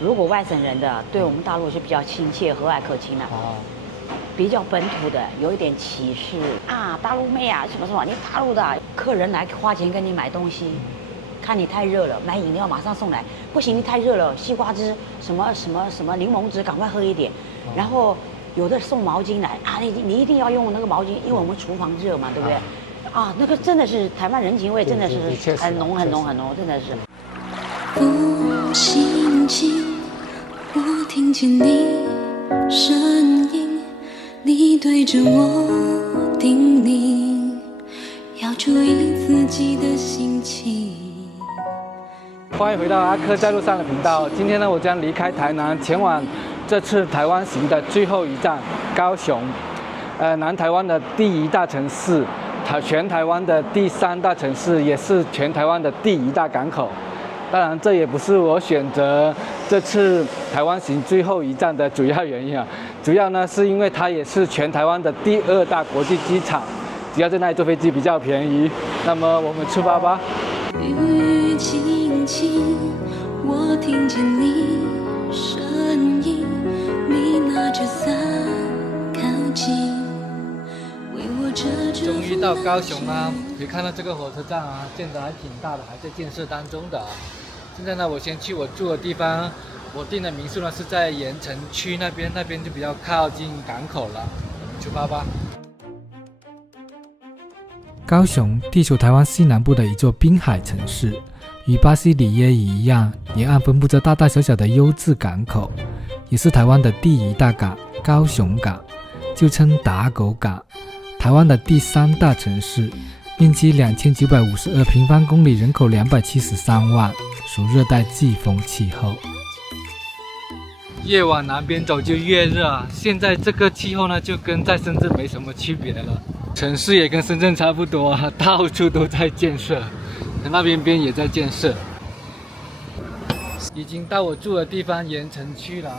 如果外省人的，对我们大陆是比较亲切、和蔼可亲的。比较本土的，有一点歧视啊，大陆妹啊，什么什么，你大陆的客人来花钱跟你买东西，看你太热了，买饮料马上送来，不行，你太热了，西瓜汁什么什么什么柠檬汁，赶快喝一点。然后有的送毛巾来啊，你一定要用那个毛巾，因为我们厨房热嘛，对不对？啊，那个真的是台湾人情味，真的是很浓很浓很浓，真的是。不心情，我听见你声音，你对着我叮咛，要注意自己的心情。欢迎回到阿珂在路上的频道。今天呢，我将离开台南，前往这次台湾行的最后一站高雄。南台湾的第一大城市，全台湾的第3大城市，也是全台湾的第1大港口。当然，这也不是我选择这次台湾行最后一站的主要原因啊。主要呢，是因为它也是全台湾的第2大国际机场，只要在那里坐飞机比较便宜。那么我们出发吧。雨轻轻，我听见你声音，你拿着伞靠近，为我遮住。终于到高雄啦！可以看到这个火车站啊，建得还挺大的，还在建设当中的啊。现在呢，我先去我住的地方，我订的民宿呢是在盐城区那边就比较靠近港口了。出发吧。高雄地处台湾西南部的一座滨海城市，与巴西里耶一样，沿岸分布着大大小小的优质港口，也是台湾的第1大港——高雄港，就称打狗港。台湾的第3大城市，面积2952平方公里，人口273万，属热带季风气候。越往南边走就越热啊！现在这个气候呢，就跟在深圳没什么区别了。城市也跟深圳差不多啊，到处都在建设，那边也在建设。已经到我住的地方盐城区了啊，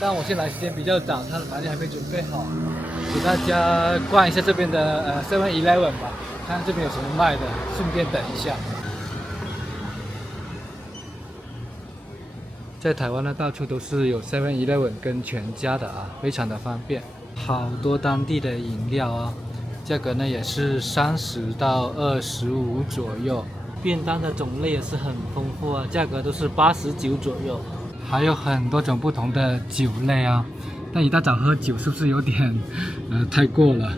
但我现在来时间比较早，他的房间还没准备好，给大家逛一下这边的7-Eleven 吧，看看这边有什么卖的，顺便等一下。在台湾呢，到处都是有 7-Eleven 跟全家的啊，非常的方便。好多当地的饮料啊，价格呢也是30到25左右。便当的种类也是很丰富啊，价格都是89左右。还有很多种不同的酒类啊，但一大早喝酒是不是有点太过了？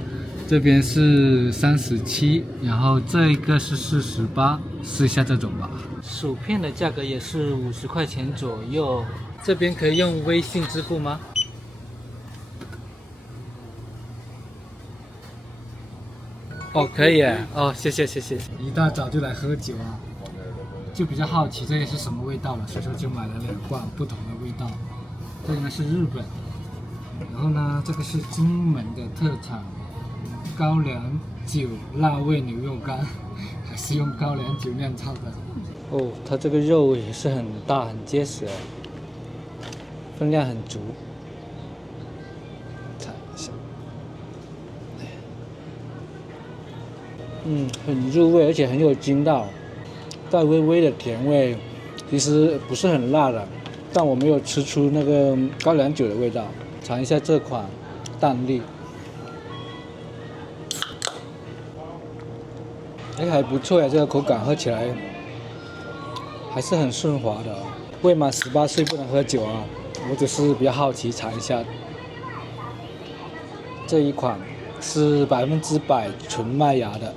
这边是37，然后这一个是48，试一下这种吧。薯片的价格也是50块钱左右。这边可以用微信支付吗？哦，可以耶。哦，谢谢。一大早就来喝酒啊，就比较好奇这些是什么味道了，所以说就买了2罐不同的味道。这个呢是日本，然后呢这个是金门的特产高粱酒辣味牛肉干，还是用高粱酒酿造的。哦，它这个肉也是很大很结实，分量很足。看一下，很入味，而且很有筋道，带微微的甜味，其实不是很辣的，但我没有吃出那个高粱酒的味道。尝一下这款蛋力，还不错呀，这个口感喝起来还是很顺滑的。未满18岁不能喝酒啊，我只是比较好奇尝一下。这一款是100%纯麦芽的，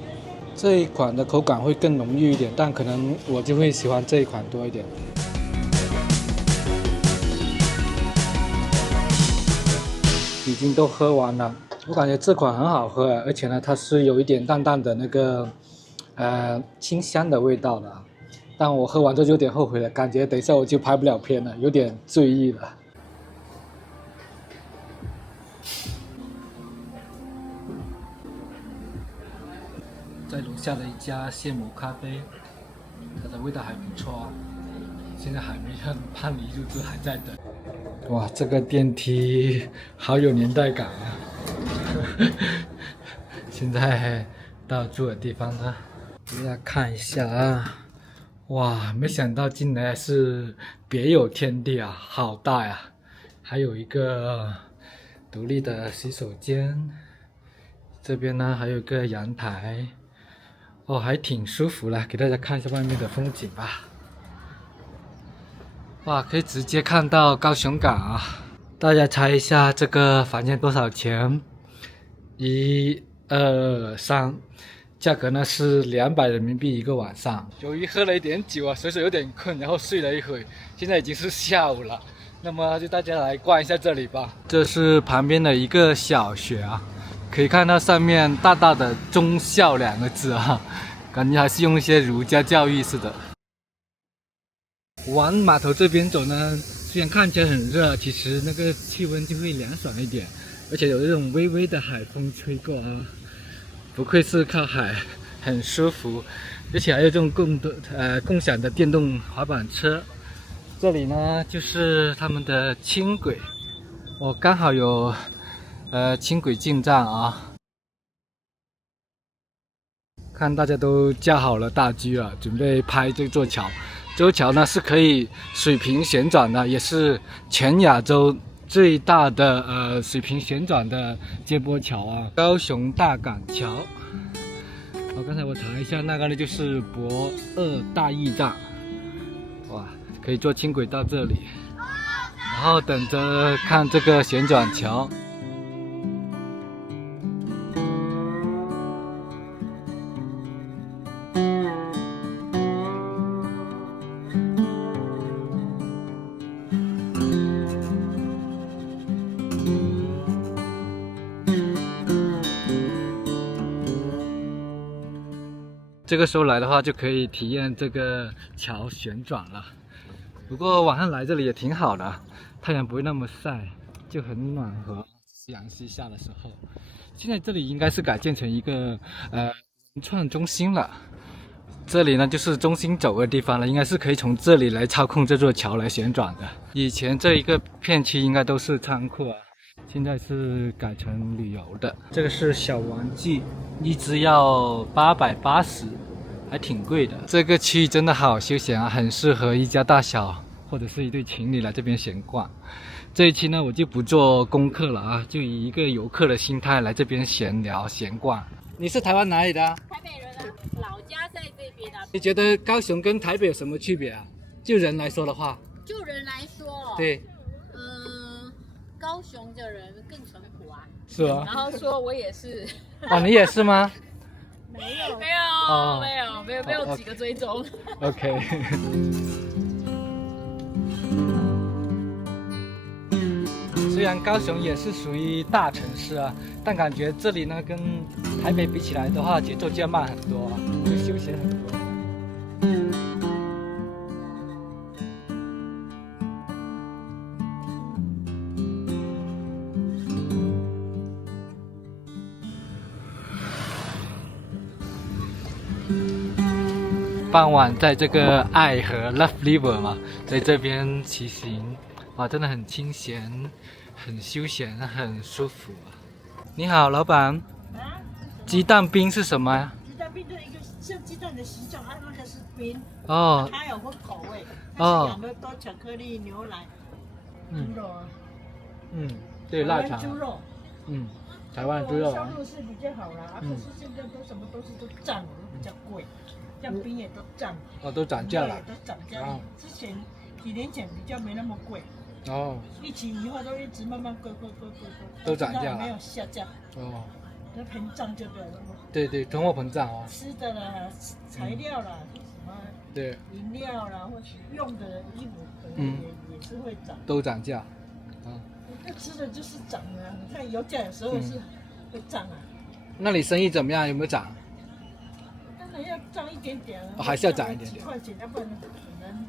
这一款的口感会更浓郁一点，但可能我就会喜欢这一款多一点。已经都喝完了，我感觉这款很好喝，而且呢，它是有一点淡淡的那个清香的味道的。但我喝完之后就有点后悔了，感觉等一下我就拍不了片了，有点醉意了。在楼下的一家现磨咖啡，它的味道还不错啊，现在还没办理入住，还在等。哇，这个电梯好有年代感啊！现在到住的地方了，大家看一下啊。哇，没想到进来是别有天地啊，好大呀！还有一个独立的洗手间，这边呢还有一个阳台，哦，还挺舒服了。给大家看一下外面的风景吧。哇，可以直接看到高雄港啊！大家猜一下这个房间多少钱？1、2、3。价格呢是200人民币一个晚上。由于喝了一点酒啊，所以说有点困，然后睡了一会，现在已经是下午了。那么就大家来逛一下这里吧。这是旁边的一个小学啊，可以看到上面大大的“忠孝”2个字啊，感觉还是用一些儒家教育似的。往码头这边走呢，虽然看起来很热，其实那个气温就会凉爽一点，而且有这种微微的海风吹过啊。不愧是靠海，很舒服，而且还有这种共享的电动滑板车。这里呢就是他们的轻轨，我刚好有轻轨进站啊。看大家都架好了大狙了，准备拍这座桥。这座桥呢是可以水平旋转的，也是全亚洲最大的水平旋转的接驳桥啊，高雄大港桥。刚才我查一下，那个呢就是博二大驿站。哇，可以坐轻轨到这里，然后等着看这个旋转桥。这个时候来的话，就可以体验这个桥旋转了。不过晚上来这里也挺好的，太阳不会那么晒，就很暖和。夕阳西下的时候，现在这里应该是改建成一个文创中心了。这里呢就是中心轴的地方了，应该是可以从这里来操控这座桥来旋转的。以前这一个片区应该都是仓库啊。现在是改成旅游的。这个是小玩具，一只要880，还挺贵的。这个区域真的好休闲啊，很适合一家大小或者是一对情侣来这边闲逛。这一期呢，我就不做功课了啊，就以一个游客的心态来这边闲聊闲逛。你是台湾哪里的？台北人啊，老家在这边啊。你觉得高雄跟台北有什么区别啊？就人来说的话。就人来说，对。高雄的人更淳朴啊。是啊。然后说我也是。哦，你也是吗？没有几个追踪。OK。虽然高雄也是属于大城市啊，但感觉这里呢跟台北比起来的话，节奏就要慢很多啊，就休闲很多。傍晚在这个爱河 Love River 嘛，在这边骑行，哇，真的很清闲，很休闲，很舒服啊。你好，老板。啊？鸡蛋冰是什么呀？鸡蛋冰就是一个像鸡蛋的形状，那个是冰。哦。它有个口味。哦。养的多巧克力、牛奶、猪肉啊。对，腊肠。猪肉。台湾猪肉。销路是比较好啦，可是现在都什么东西都涨了，比较贵。像冰也都涨，都涨价了，都涨价了。之前几年前比较没那么贵，疫情以后都一直慢慢贵，都涨价了，没有下降。那膨胀就对了。对，通货膨胀哦。吃的啦，材料啦，什么对，饮料啦，或是用的衣服，可能也是会涨，都涨价。那吃的就是涨啊！你看油价有时候是会涨啊。那你生意怎么样？有没有涨？要涨一点点，还是要涨一点点，几块钱，要不然可能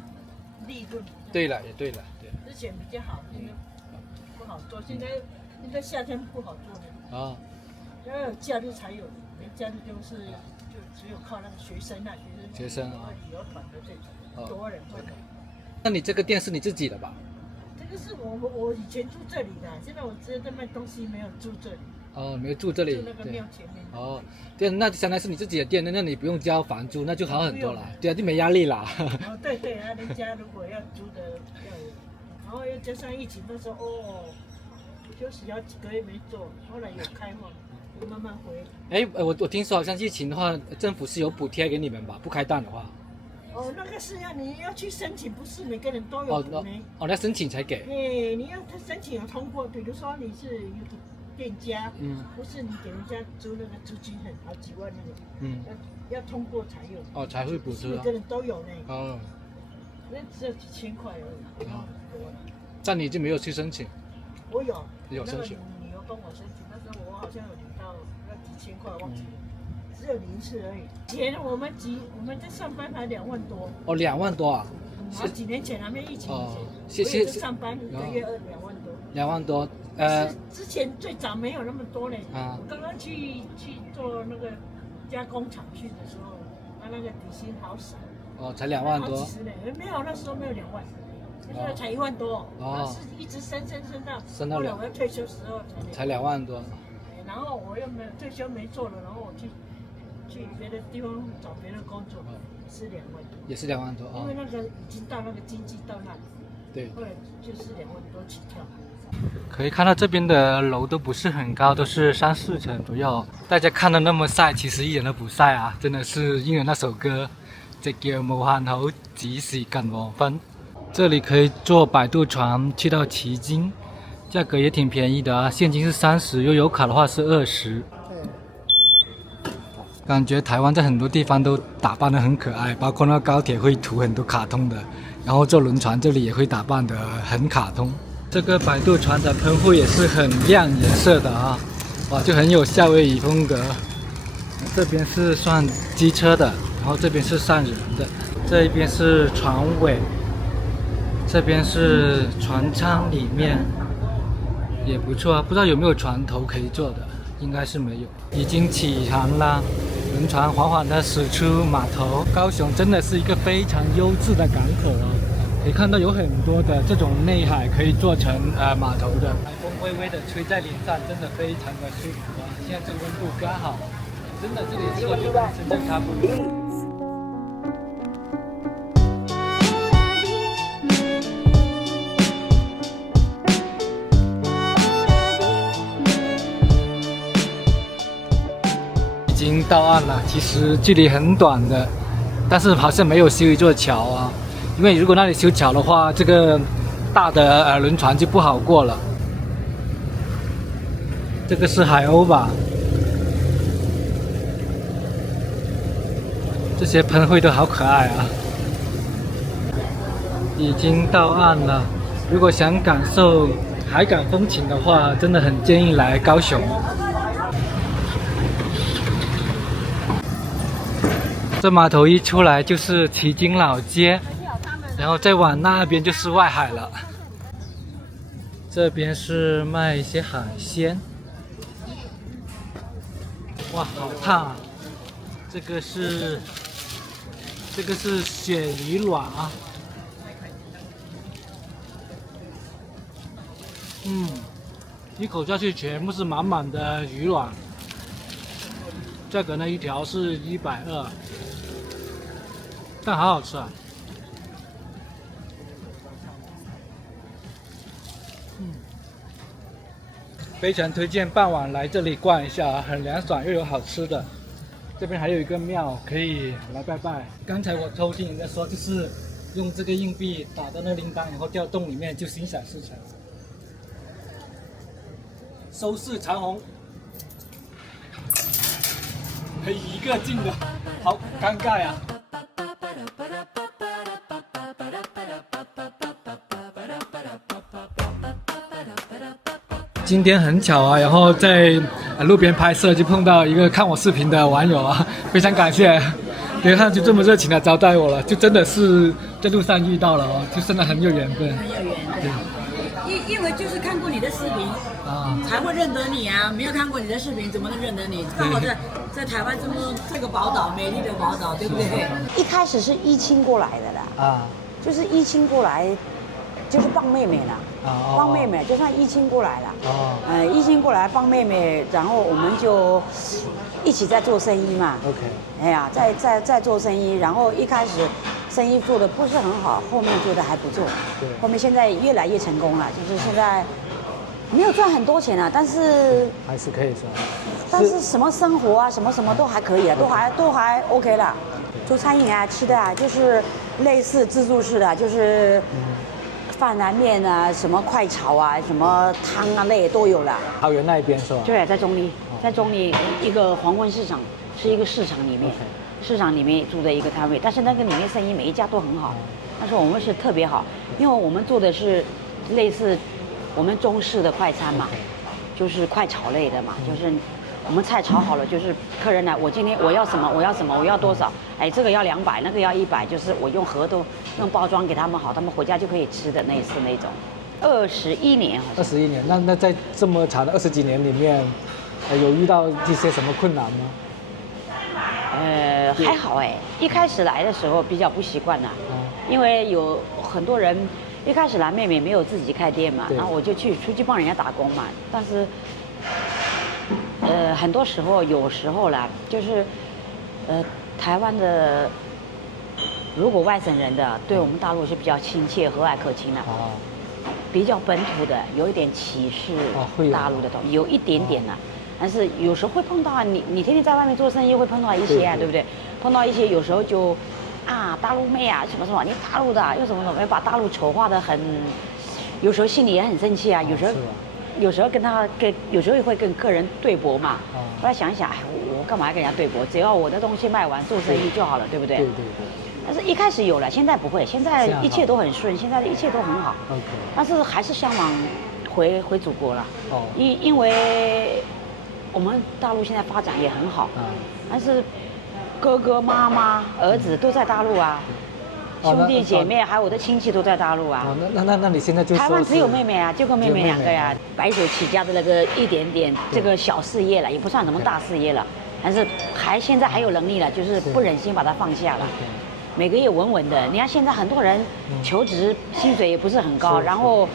利润。对了，也对了，对。之前比较好，现在不好做，现在夏天不好做的。要有假日才有，没假日就只有靠那个学生啊，学生啊，旅游团的这种，多人会来。那你这个店是你自己的吧？这个是我以前住这里的，现在我直接在卖东西，没有住这里。哦，没有住这里。住那个庙前面。哦，对，那相当于是你自己的店，那你不用交房租，那就好很多了。对啊，就没压力啦。哦，对对啊，人家如果要租的要有，然后又加上疫情那时候，休息要几个月没做，后来有开放，就慢慢回。哎，我听说好像疫情的话，政府是有补贴给你们吧？不开档的话。哦，那个是你要去申请，不是每个人都有补呢。哦，要申请才给。你要他申请有通过，比如说你是一个店家，不是你给人家租那个租金好几万那个，要通过才有。哦，才会补助。每个人都有呢。哦。那只有几千块而已。哦。但你就没有去申请？我有。有申请。你有帮我申请，那时候我好像有领到那几千块，忘记了。只有0次而已。前我们在上班还2万多。哦，2万多啊！好几年前还没疫情以前，我上班1个月2万多。2万多，之前最早没有那么多呢。我刚刚去做那个加工厂去的时候，那个底薪好少。哦，才2万多。好几十呢，没有那时候没有2万，那时候才1万多。哦。是一直升到。后来我要退休时候才2万多。然后我又没有退休没做了，然后我去别的地方找别的工作，是2万多，也是2万多。因为那个已经到那个经济到那里，对，后来就是2万多起跳。可以看到这边的楼都不是很高，都是3、4层左右。大家看的那么晒，其实一点都不晒啊！真的是因为那首歌，这叫無限好，只是近黃昏。这里可以坐摆渡船去到旗津，价格也挺便宜的啊，现金是30，悠游卡的话是20。感觉台湾在很多地方都打扮得很可爱，包括那个高铁会涂很多卡通的，然后坐轮船这里也会打扮得很卡通。这个摆渡船的喷绘也是很亮颜色的啊，哇，就很有夏威夷风格。这边是算机车的，然后这边是上人的，这一边是船尾，这边是船舱里面，也不错啊，不知道有没有船头可以坐的。应该是没有，已经起航啦，轮船缓缓地驶出码头。高雄真的是一个非常优质的港口哦，可以看到有很多的这种内海可以做成码头的，海风微微的吹在脸上，真的非常的舒服啊！现在这个温度刚好，真的这里坐就跟深圳差不多。已经到岸了，其实距离很短的，但是好像没有修一座桥啊，因为如果那里修桥的话，这个大的轮船就不好过了。这个是海鸥吧？这些喷绘都好可爱啊！已经到岸了，如果想感受海港风情的话，真的很建议来高雄。这码头一出来就是旗津老街，然后再往那边就是外海了。这边是卖一些海鲜，哇，好烫啊！这个是鳕鱼卵啊，一口下去全部是满满的鱼卵。价格呢，一条是120，但好好吃啊！非常推荐傍晚来这里逛一下啊，很凉爽又有好吃的。这边还有一个庙可以来拜拜。刚才我偷听人家说，就是用这个硬币打到那铃铛，然后掉洞里面就心想事成。收视长虹。一个劲的，好尴尬呀！今天很巧啊，然后在路边拍摄就碰到一个看我视频的网友啊，非常感谢，别看就这么热情的招待我了，就真的是在路上遇到了哦，就真的很有缘分。很有缘，对。因为就是看过你的视频啊，才会认得你啊！没有看过你的视频，怎么能认得你？刚好在台湾这个宝岛，美丽的宝岛，对不对？一开始是依亲过来的啦，啊，就是依亲过来，就是帮妹妹啦，帮妹妹，就算疫情过来了，疫情过来帮妹妹，然后我们就一起在做生意嘛。OK。哎呀，在做生意，然后一开始生意做的不是很好，后面做的还不错。对。后面现在越来越成功了，就是现在没有赚很多钱啊，但是还是可以赚。但是什么生活啊，什么都还可以啊，都还 OK 了。做餐饮啊，吃的啊，就是类似自助式的，就是饭啊、面啊、什么快炒啊、什么汤啊类都有了。桃园那一边是吧？对，在中立一个黄昏市场，是一个市场里面，市场里面住的一个摊位，但是那个里面生意每一家都很好，但是我们是特别好，因为我们做的是类似我们中式的快餐嘛，就是快炒类的嘛，就是我们菜炒好了，就是客人来，我今天我要什么，我要多少，哎，这个要200，那个要100，就是我用盒都用包装给他们好，他们回家就可以吃的类似那种。21年好像。21年，那在这么长的20几年里面，有遇到一些什么困难吗？还好哎，一开始来的时候比较不习惯呐，因为有很多人一开始来，妹妹没有自己开店嘛，然后我就出去帮人家打工嘛，但是。很多时候，有时候啦，就是，台湾的，如果外省人的，对我们大陆是比较亲切、和蔼可亲的，比较本土的，有一点歧视大陆的东西，有一点点啦。但是有时候会碰到啊，你天天在外面做生意会碰到一些啊，对不对？碰到一些有时候就，大陆妹啊，什么，你大陆的又什么，把大陆丑化的很，有时候心里也很生气啊，有时候有时候会跟客人对簿嘛。后来想一想，哎，我干嘛要跟人家对簿？只要我的东西卖完，做生意就好了，对不对？对。但是一开始有了，现在不会，现在一切都很顺，现在的一切都很好。OK。但是还是向往回祖国了。因为我们大陆现在发展也很好。但是哥哥、妈妈、儿子都在大陆啊。兄弟姐妹还有我的亲戚都在大陆啊。那你现在就台湾只有妹妹啊，就跟妹妹2个呀，白手起家的那个一点点这个小事业了，也不算什么大事业了，但是现在还有能力了，就是不忍心把它放下了。每个月稳稳的，你看现在很多人求职薪水也不是很高，然后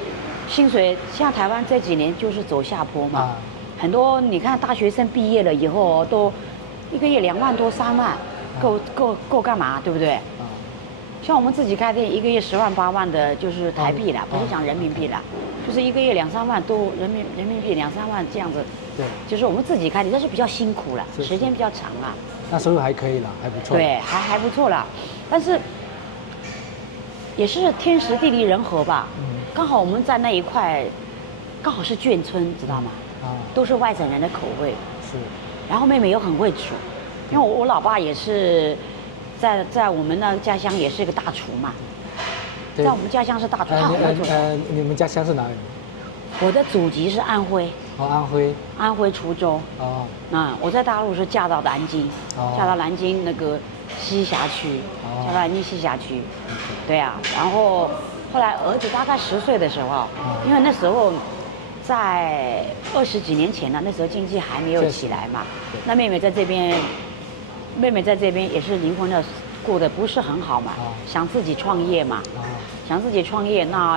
薪水像台湾这几年就是走下坡嘛，很多你看大学生毕业了以后都一个月2万多3万，够干嘛，对不对？像我们自己开店，一个月10万8万的，就是台币啦，不是讲人民币啦，就是一个月2、3万都人民币2、3万这样子。对，就是我们自己开店，但是比较辛苦啦，时间比较长啦。那收入还可以啦，还不错。对，还不错啦，但是也是天时地利人和吧。刚好我们在那一块，刚好是眷村，知道吗？都是外省人的口味。是。然后妹妹又很会煮，因为我老爸也是。在我们那家乡也是一个大厨嘛，在我们家乡是大厨。你们家乡是哪里？我的祖籍是安徽。安徽滁州。我在大陆是嫁到南京，嫁到南京那个西峡区，嫁到南京西峡区。对啊，然后后来儿子大概10岁的时候，因为那时候在20几年前呢，那时候经济还没有起来嘛，那妹妹在这边也是离婚的，过得不是很好嘛，想自己创业嘛，那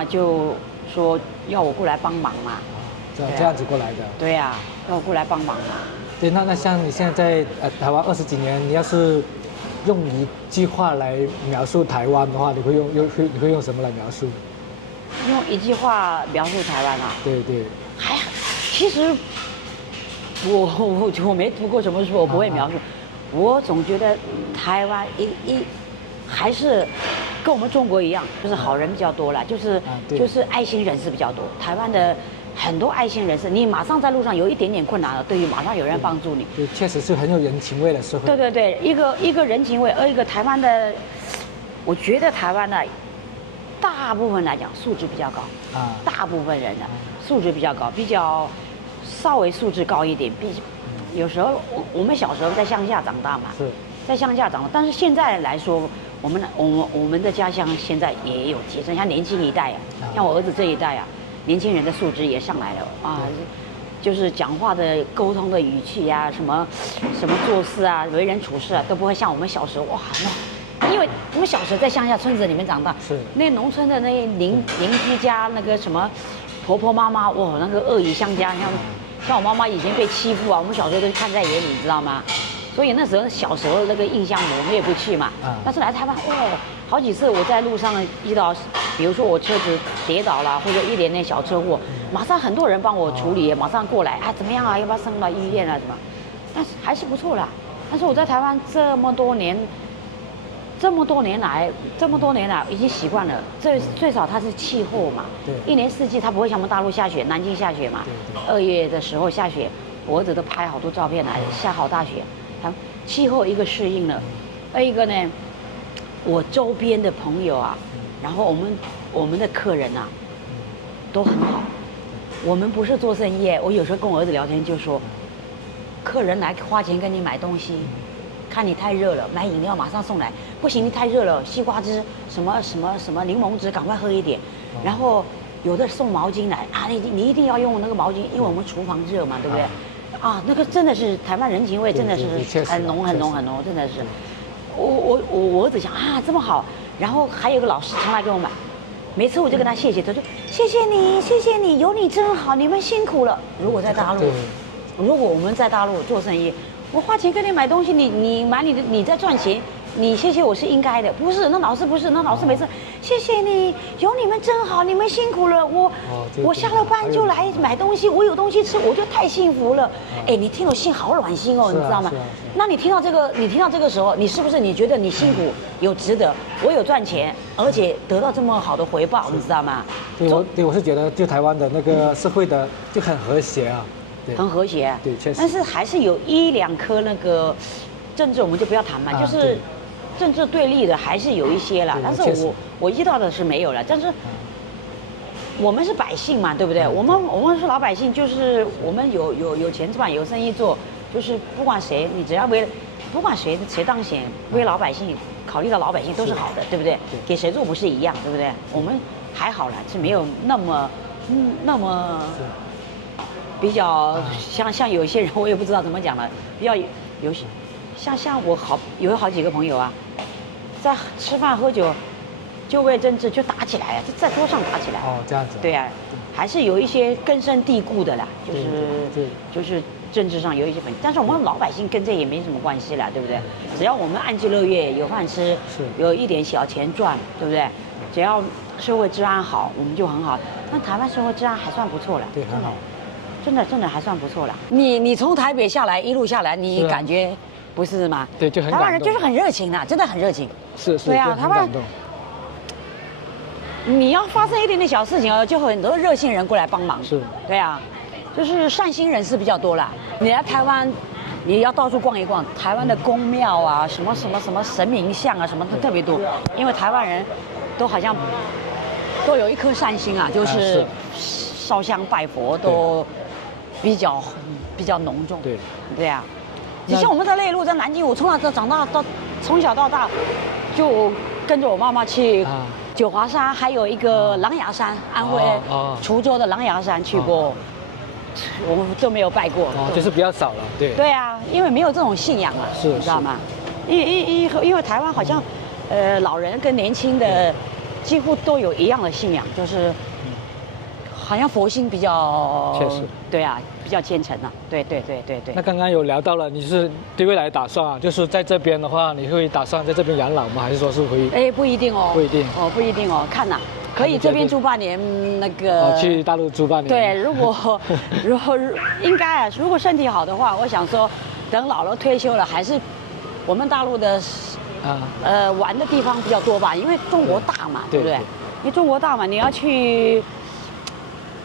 就说要我过来帮忙嘛，这样子过来的。对呀，要我过来帮忙嘛。对，那像你现在在台湾20几年，你要是用一句话来描述台湾的话，你会用什么来描述？用一句话描述台湾啊？对。其实我没读过什么书，我不会描述。我总觉得台湾还是跟我们中国一样，就是好人比较多啦，就是爱心人士比较多。台湾的很多爱心人士，你马上在路上有一点点困难了，对于马上有人帮助你。对，确实是很有人情味的社会。对，一个人情味，一个台湾的，我觉得台湾的大部分来讲素质比较高大部分人的素质比较高，比较稍微素质高一点，有时候我们小时候在乡下长大嘛，在乡下长大，但是现在来说，我们的家乡现在也有提升，像年轻一代像我儿子这一代年轻人的素质也上来了就是讲话的沟通的语气什么做事为人处事都不会像我们小时候因为我们小时候在乡下村子里面长大，那农村的那邻居家那个什么婆婆妈妈哇，那个恶语相加，像我妈妈以前被欺负啊，我们小时候都看在眼里，你知道吗？所以那时候小时候的那个印象我们也不去嘛。但是来台湾哦，好几次我在路上遇到，比如说我车子跌倒了，或者一点点小车祸，马上很多人帮我处理，马上过来啊，怎么样啊？要不要送到医院啊？什么？但是还是不错啦。但是我在台湾这么多年来已经习惯了。最少它是气候嘛，一年四季它不会像我们大陆下雪，南京下雪嘛，2月的时候下雪，我儿子都拍好多照片来，下好大雪。气候一个适应了，二一个呢，我周边的朋友啊，然后我们的客人啊，都很好。我们不是做生意，我有时候跟我儿子聊天就说，客人来花钱跟你买东西，看你太热了，买饮料马上送来，不行你太热了，西瓜汁什么柠檬汁，赶快喝一点。然后有的送毛巾来啊，你一定要用那个毛巾，因为我们厨房热嘛，对不对？啊，那个真的是台湾人情味，真的是很浓，真的是。我儿子想啊，这么好，然后还有个老师常来给我买，每次我就跟他谢谢，他说谢谢你，有你真好，你们辛苦了。如果我们在大陆做生意，我花钱跟你买东西，你买你在赚钱。你谢谢我是应该的，不是？那老师不是？那老师每次谢谢你，有你们真好，你们辛苦了。我下了班就来买东西，我有东西吃，我就太幸福了。哎，你听我心好暖心哦，你知道吗？那你听到这个时候，你是不是你觉得你辛苦有值得？我有赚钱，而且得到这么好的回报，你知道吗？对，我是觉得就台湾的那个社会的就很和谐啊，很和谐。对，确实。但是还是有1-2颗那个政治，我们就不要谈嘛，就是。政治对立的还是有一些啦，但是我遇到的是没有了。但是我们是百姓嘛，对不对？我们是老百姓，就是我们有钱赚，有生意做，就是不管谁，你只要不管谁当选，为老百姓考虑到老百姓都是好的，对不对？给谁做不是一样，对不对？我们还好啦，是没有那么比较像有一些人，我也不知道怎么讲了，比较有些。像我有好几个朋友啊，在吃饭喝酒，就为政治就打起来，在桌上打起来。哦，这样子。对啊，还是有一些根深蒂固的啦，就是政治上有一些但是我们老百姓跟这也没什么关系啦，对不对？只要我们安居乐业，有饭吃，有一点小钱赚，对不对？只要社会治安好，我们就很好。那台湾社会治安还算不错了，对，很好。真的还算不错了。你从台北下来一路下来，你感觉？不是吗？对，就很台湾人就是很热情啊，真的很热情。是。对啊，台湾。你要发生一点点小事情啊，就很多热心人过来帮忙。是。对啊，就是善心人士比较多啦。你来台湾，你要到处逛一逛，台湾的宫庙啊，什么神明像啊，什么的特别多。因为台湾人都好像都有一颗善心啊，就是烧香拜佛都比较浓重。对啊。你像我们在内陆，在南京，我从小到大，就跟着我妈妈去九华山，还有一个狼牙山，安徽滁州的狼牙山去过，我们都没有拜过，就是比较少了，对。对啊，因为没有这种信仰啊，你知道吗？因为台湾好像，老人跟年轻的几乎都有一样的信仰，就是好像佛心比较，确实，对啊。比较虔诚啊，对。那刚刚有聊到了，你是对未来打算啊，就是在这边的话，你会打算在这边养老吗？还是说是回？哎，不一定哦。不一定。不一定哦，看呐，可以这边住半年，那个。去大陆住半年。对，如果应该啊，如果身体好的话，我想说，等老了退休了，还是我们大陆的玩的地方比较多吧，因为中国大嘛，对不对？因为中国大嘛，你要去。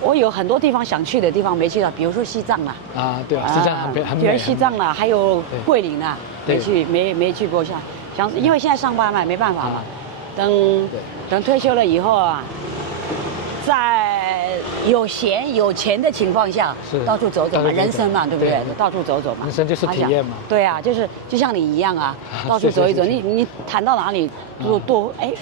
我有很多地方想去的地方没去到，比如说西藏啦。对啊，西藏很美。西藏啦，还有桂林啦，没去过。因为现在上班嘛，没办法嘛。等退休了以后啊，在有钱的情况下，到处走走嘛，人生嘛，对不对？到处走走嘛。人生就是体验嘛。对啊，就像你一样啊，到处走一走。你谈到哪里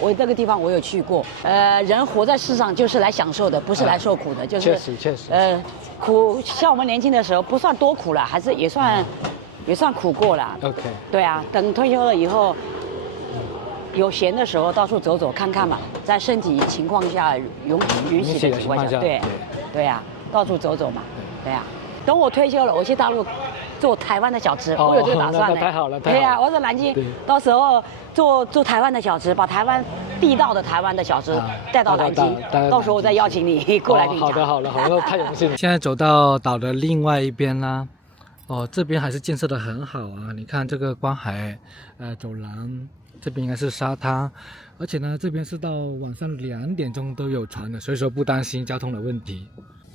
我这个地方我有去过。人活在世上就是来享受的，不是来受苦的。就是确实。苦像我们年轻的时候不算多苦了，还是也算苦过了。OK。对啊，等退休了以后，有闲的时候到处走走看看嘛，在身体情况下允许的情况下，对呀，到处走走嘛，对呀。等我退休了，我去大陆做台湾的小吃，我有这个打算呢。太好了，对呀，我在南京，到时候做台湾的小吃，把台湾地道的台湾的小吃带到南京，到时候我再邀请你过来品尝。好的，太荣幸了。现在走到岛的另外一边啦，这边还是建设的很好啊！你看这个观海，走廊，这边应该是沙滩，而且呢，这边是到晚上2点钟都有船的，所以说不担心交通的问题。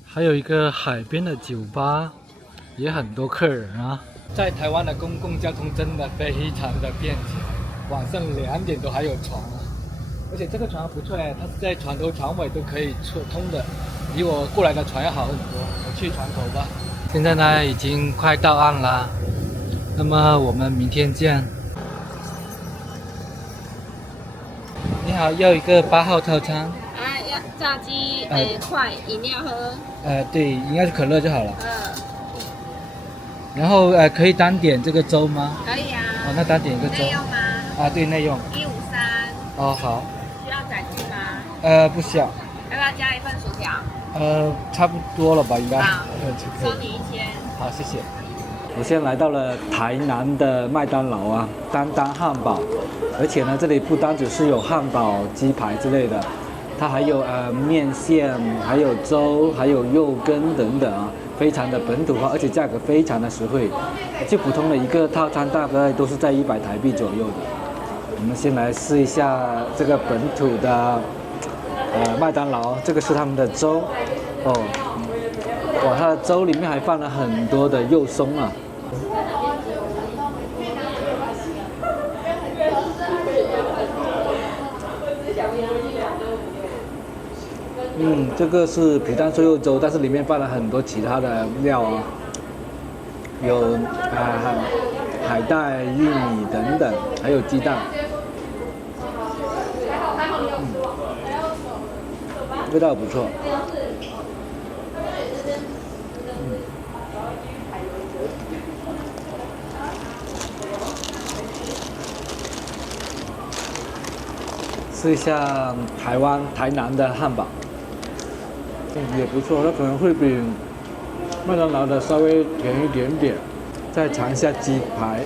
还有一个海边的酒吧，也很多客人啊。在台湾的公共交通真的非常的便捷，晚上2点都还有船啊！而且这个船不错哎，它是在船头船尾都可以通的，比我过来的船要好很多。我去船头吧。现在呢已经快到岸了，那么我们明天见。你好，要一个8号套餐。要炸鸡，快饮料喝。对，应该是可乐就好了。然后可以单点这个粥吗？可以啊。那单点一个粥。内用吗？对，内用。153。好。需要载具吗？不需要。要不要加一份薯条？差不多了吧，应该。好，收你1000。好，谢谢。我现在来到了台南的麦当劳啊，丹丹汉堡，而且呢，这里不单只是有汉堡、鸡排之类的，它还有面线，还有粥，还有肉羹等等啊，非常的本土化，而且价格非常的实惠，就普通的一个套餐大概都是在100台币左右的。我们先来试一下这个本土的麦当劳，这个是他们的粥哇，它的粥里面还放了很多的肉松啊。这个是皮蛋瘦肉粥，但是里面放了很多其他的料啊，有海带、玉米等等，还有鸡蛋。味道不错。试一下台南的汉堡，也不错，它可能会比麦当劳的稍微甜一点点。再尝一下鸡排，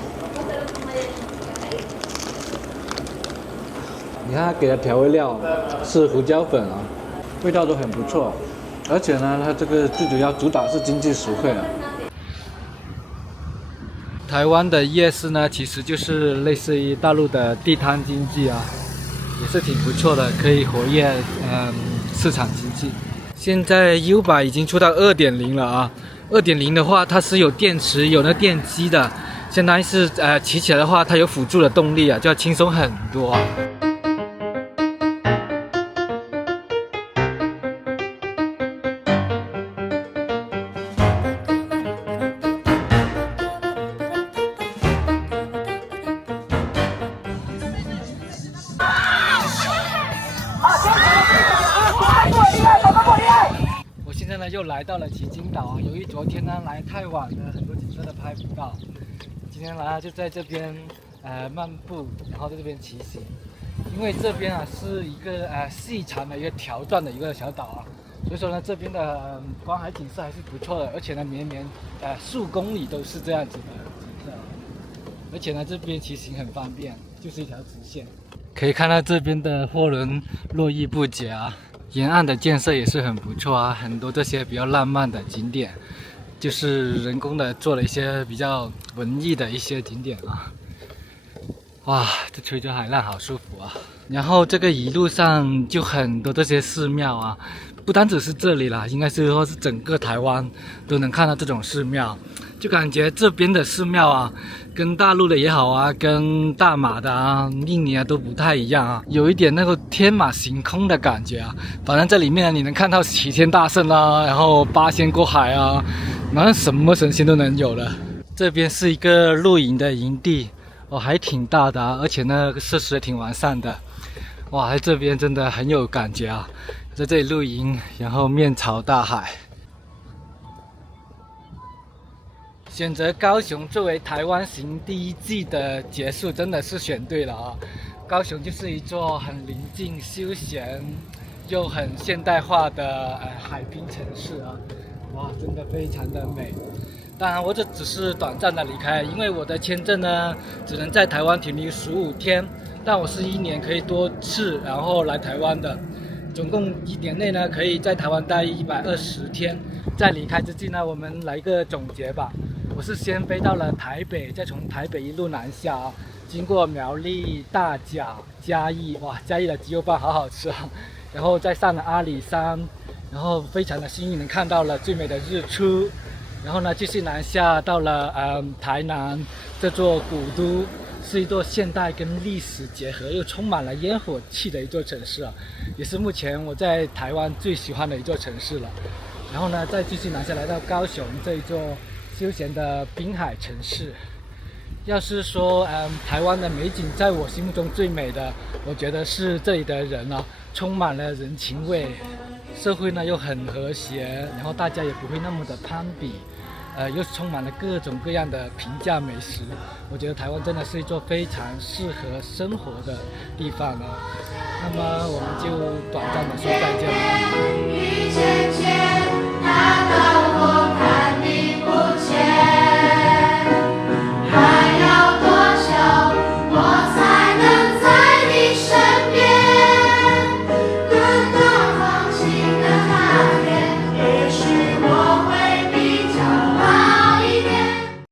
你看它给的调味料是胡椒粉啊，味道都很不错，而且呢，它这个最主要主打是经济实惠啊。台湾的夜市呢，其实就是类似于大陆的地摊经济啊。也是挺不错的，可以活跃市场经济。现在 U-Bike 已经出到 2.0 了啊 ，2.0 的话它是有电池、有那电机的，相当于是骑起来的话它有辅助的动力啊，就要轻松很多啊。我现在呢又来到了旗津岛啊，由于昨天呢来太晚了，很多景色都拍不到。今天来就在这边漫步，然后在这边骑行。因为这边啊是一个细长的一个条状的一个小岛啊，所以说呢这边的观海景色还是不错的，而且呢绵数公里都是这样子的景色，而且呢这边骑行很方便，就是一条直线。可以看到这边的货轮络绎不绝啊。沿岸的建设也是很不错啊，很多这些比较浪漫的景点，就是人工的做了一些比较文艺的一些景点啊。哇，这吹着海浪好舒服啊！然后这个一路上就很多这些寺庙啊，不单只是这里啦，应该是说是整个台湾都能看到这种寺庙，就感觉这边的寺庙啊，跟大陆的也好啊，跟大马的啊、印尼啊都不太一样啊，有一点那个天马行空的感觉啊。反正这里面你能看到齐天大圣啊，然后八仙过海啊，反正什么神仙都能有了。这边是一个露营的营地。还挺大的啊，而且呢设施也挺完善的。哇，在这边真的很有感觉啊，在这里露营，然后面朝大海。选择高雄作为台湾行第1季的结束，真的是选对了啊！高雄就是一座很宁静、休闲又很现代化的海滨城市啊，哇，真的非常的美。当然，我这只是短暂的离开，因为我的签证呢只能在台湾停留15天，但我是1年可以多次然后来台湾的，总共1年内呢可以在台湾待120天。在离开之际呢，我们来一个总结吧。我是先飞到了台北，再从台北一路南下啊，经过苗栗、大甲、嘉义，哇，嘉义的鸡肉饭好好吃啊！然后再上了阿里山，然后非常的幸运能看到了最美的日出。然后呢，继续南下到了台南这座古都，是一座现代跟历史结合又充满了烟火气的一座城市啊，也是目前我在台湾最喜欢的一座城市了。然后呢，再继续南下来到高雄这一座休闲的滨海城市。要是说台湾的美景在我心目中最美的，我觉得是这里的人啊，充满了人情味，社会呢又很和谐，然后大家也不会那么的攀比，又充满了各种各样的平价美食。我觉得台湾真的是一座非常适合生活的地方啊。那么我们就短暂的说再见了。